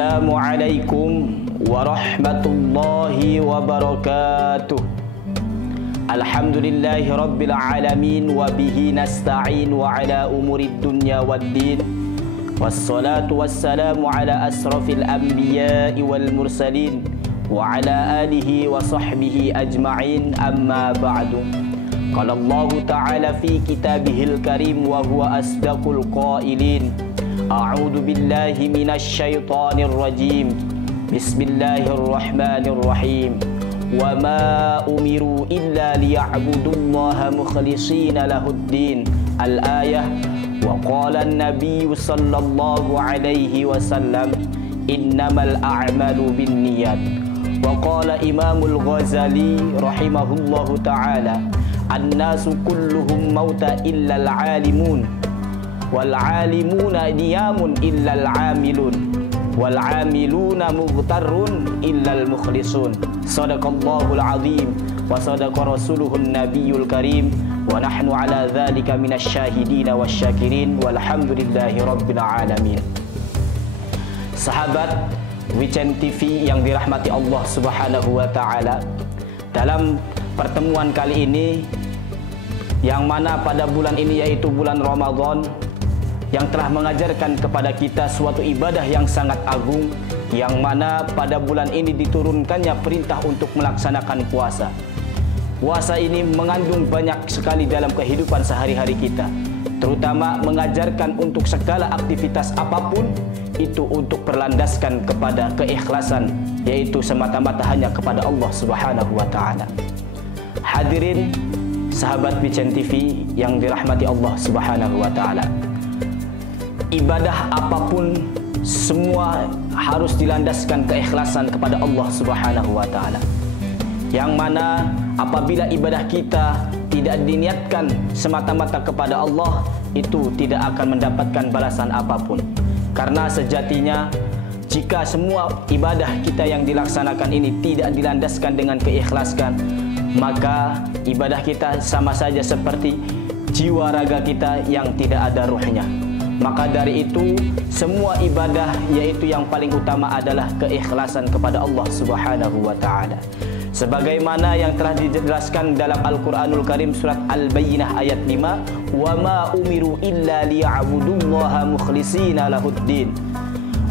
Assalamualaikum warahmatullahi wabarakatuh. Alhamdulillahi rabbil alamin wa bihi nasta'in wa ala umurid dunya waddin. Wassalatu wassalamu ala asrafil anbiya'i wal mursalin wa ala alihi wa sahbihi ajma'in, amma ba'du. Qala Allah ta'ala fi kitabihil karim wa huwa asdaqul qailin. A'udzu billahi minasy syaithanir rajim. Bismillahirrahmanirrahim. Wa ma umiru illa liya'budullaha mukhlishina lahuddin. Al-ayah. Wa qala an-nabiy sallallahu alaihi wasallam, innamal a'malu binniyat. Wa qala Imamul Ghazali rahimahullahu ta'ala, an-nasu kulluhum mauta illa al-'alimun. Wal-'alimuna niyamun illal 'amilun, wal-'amiluna mughtarrun illal mukhlisun. Shadaqallahul 'azim wa shadaqa rasuluhun nabiyul karim wa nahnu 'ala dzalika minasy syahidin wasyakirin walhamdulillahi rabbil alamin. Sahabat Wichen TV yang dirahmati Allah Subhanahu wa taala, dalam pertemuan kali ini yang mana pada bulan ini yaitu bulan Ramadan, yang telah mengajarkan kepada kita suatu ibadah yang sangat agung, yang mana pada bulan ini diturunkannya perintah untuk melaksanakan puasa. Puasa ini mengandung banyak sekali dalam kehidupan sehari-hari kita, terutama mengajarkan untuk segala aktivitas apapun itu untuk berlandaskan kepada keikhlasan, yaitu semata-mata hanya kepada Allah Subhanahu wa taala. Hadirin sahabat Wichen TV yang dirahmati Allah Subhanahu wa taala, ibadah apapun semua harus dilandaskan keikhlasan kepada Allah Subhanahu wa taala. Yang mana apabila ibadah kita tidak diniatkan semata-mata kepada Allah, itu tidak akan mendapatkan balasan apapun. Karena sejatinya jika semua ibadah kita yang dilaksanakan ini tidak dilandaskan dengan keikhlasan, maka ibadah kita sama saja seperti jiwa raga kita yang tidak ada ruhnya. Maka dari itu semua ibadah yaitu yang paling utama adalah keikhlasan kepada Allah Subhanahu wa taala. Sebagaimana yang telah dijelaskan dalam Al-Qur'anul Karim surat Al-Bayyinah ayat 5, "Wa ma umiru illa liya'budullaha mukhlishina lahuddin."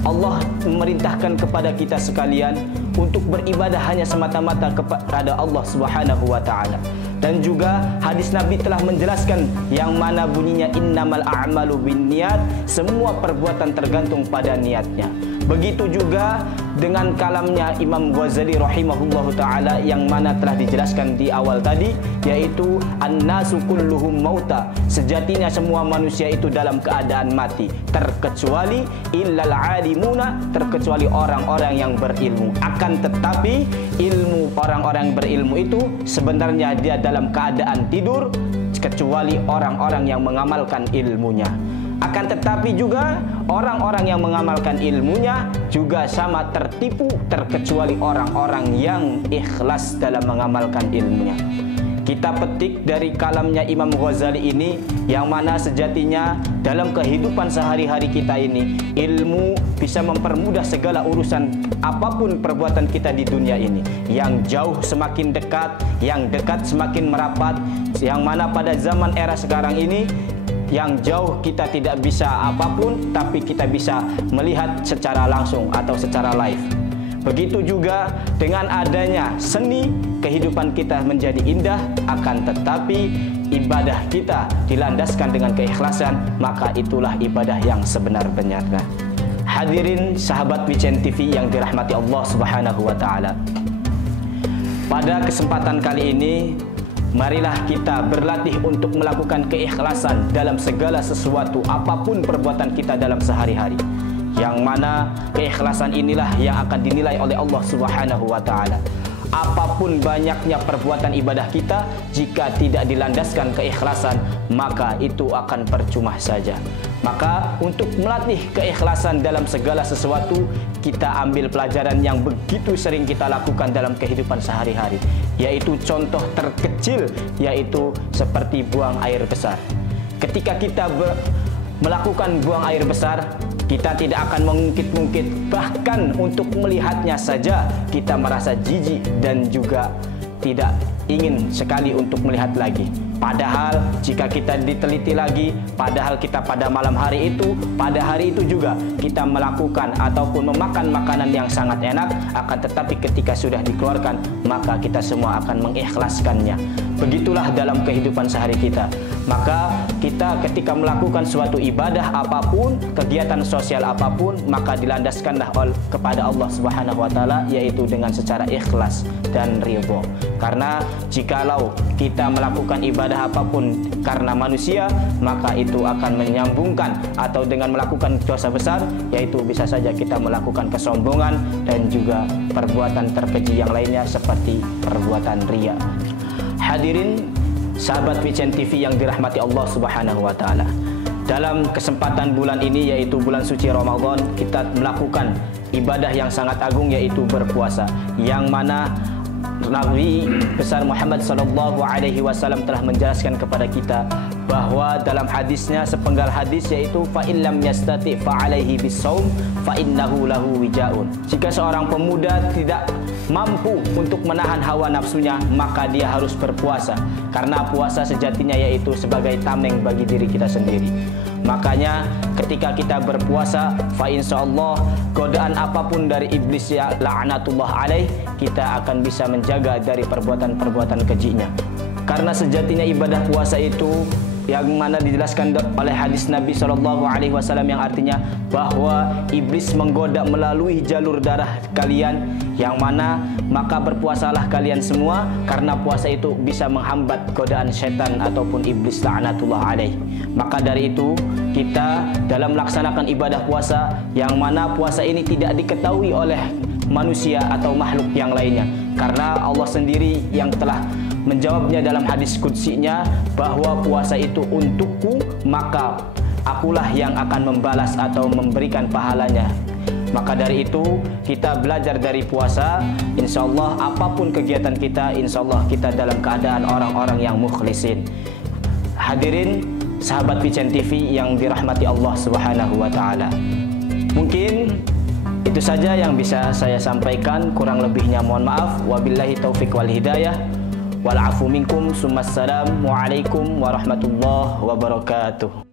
Allah memerintahkan kepada kita sekalian untuk beribadah hanya semata-mata kepada Allah Subhanahu wa taala. Dan juga hadis Nabi telah menjelaskan yang mana bunyinya innamal a'malu binniyat, semua perbuatan tergantung pada niatnya. Begitu juga dengan kalamnya Imam Ghazali rahimahullahu taala yang mana telah dijelaskan di awal tadi, yaitu an-nasu kulluhum mauta, sejatinya semua manusia itu dalam keadaan mati, terkecuali illal 'alimuna, terkecuali orang-orang yang berilmu. Akan tetapi ilmu orang-orang yang berilmu itu sebenarnya dia dalam keadaan tidur, kecuali orang-orang yang mengamalkan ilmunya. Akan tetapi juga orang-orang yang mengamalkan ilmunya juga sama tertipu, terkecuali orang-orang yang ikhlas dalam mengamalkan ilmunya. Kita petik dari kalamnya Imam Ghazali ini, yang mana sejatinya dalam kehidupan sehari-hari kita ini, ilmu bisa mempermudah segala urusan apapun perbuatan kita di dunia ini. Yang jauh semakin dekat, yang dekat semakin merapat, yang mana pada zaman era sekarang ini yang jauh kita tidak bisa apapun, tapi kita bisa melihat secara langsung atau secara live. Begitu juga dengan adanya seni, kehidupan kita menjadi indah. Akan tetapi ibadah kita dilandaskan dengan keikhlasan, maka itulah ibadah yang sebenar-benarnya. Hadirin sahabat Wichen TV yang dirahmati Allah Subhanahu wa taala, pada kesempatan kali ini marilah kita berlatih untuk melakukan keikhlasan dalam segala sesuatu apapun perbuatan kita dalam sehari-hari. Yang mana keikhlasan inilah yang akan dinilai oleh Allah Subhanahu wa taala. Apapun banyaknya perbuatan ibadah kita, jika tidak dilandaskan keikhlasan, maka itu akan percuma saja. Maka untuk melatih keikhlasan dalam segala sesuatu, kita ambil pelajaran yang begitu sering kita lakukan dalam kehidupan sehari-hari, yaitu contoh terkecil, yaitu seperti buang air besar. Ketika kita melakukan buang air besar, Kita tidak akan mengungkit-ungkit, bahkan untuk melihatnya saja kita merasa jijik dan juga tidak ingin sekali untuk melihat lagi. Padahal jika kita diteliti lagi, padahal kita pada malam hari itu, pada hari itu juga kita melakukan ataupun memakan makanan yang sangat enak, akan tetapi ketika sudah dikeluarkan, maka kita semua akan mengikhlaskannya. Begitulah dalam kehidupan sehari kita. Maka kita ketika melakukan suatu ibadah apapun, kegiatan sosial apapun, maka dilandaskanlah kepada Allah Subhanahu wa taala, yaitu dengan secara ikhlas dan ridho. Karena jikalau kita melakukan ibadah apapun karena manusia, maka itu akan menyambungkan atau dengan melakukan dosa besar, yaitu bisa saja kita melakukan kesombongan dan juga perbuatan terkeji yang lainnya seperti perbuatan riya. Hadirin sahabat Vision TV yang dirahmati Allah Subhanahu wa taala. Dalam kesempatan bulan ini, yaitu bulan suci Ramadan, kita melakukan ibadah yang sangat agung, yaitu berpuasa, yang mana Nabi besar Muhammad sallallahu alaihi wasallam telah menjelaskan kepada kita bahwa dalam hadisnya, sepenggal hadis, yaitu fa illam yastati fa alaihi bisawm fa innahu lahu wijaun. Jika seorang pemuda tidak mampu untuk menahan hawa nafsunya, maka dia harus berpuasa, karena puasa sejatinya yaitu sebagai tameng bagi diri kita sendiri. Makanya ketika kita berpuasa, fa insyaallah godaan apapun dari iblis, ya la'natullah alaih, kita akan bisa menjaga dari perbuatan-perbuatan kejinya. Karena sejatinya ibadah puasa itu yang mana dijelaskan oleh hadis Nabi SAW yang artinya bahwa iblis menggoda melalui jalur darah kalian, yang mana maka berpuasalah kalian semua, karena puasa itu bisa menghambat godaan setan ataupun iblis la'natullah alaih. Maka dari itu kita dalam melaksanakan ibadah puasa, yang mana puasa ini tidak diketahui oleh manusia atau makhluk yang lainnya, karena Allah sendiri yang telah menjawabnya dalam hadis qudsinya bahwa puasa itu untukku, maka akulah yang akan membalas atau memberikan pahalanya. Maka dari itu kita belajar dari puasa, insyaallah apapun kegiatan kita, insyaallah kita dalam keadaan orang-orang yang mukhlisin. Hadirin sahabat Vision TV yang dirahmati Allah Subhanahu wa taala. Mungkin itu saja yang bisa saya sampaikan, kurang lebihnya mohon maaf. Wabillahi taufik wal hidayah. Wal afu minkum. Summassalamu alaikum warahmatullahi wabarakatuh.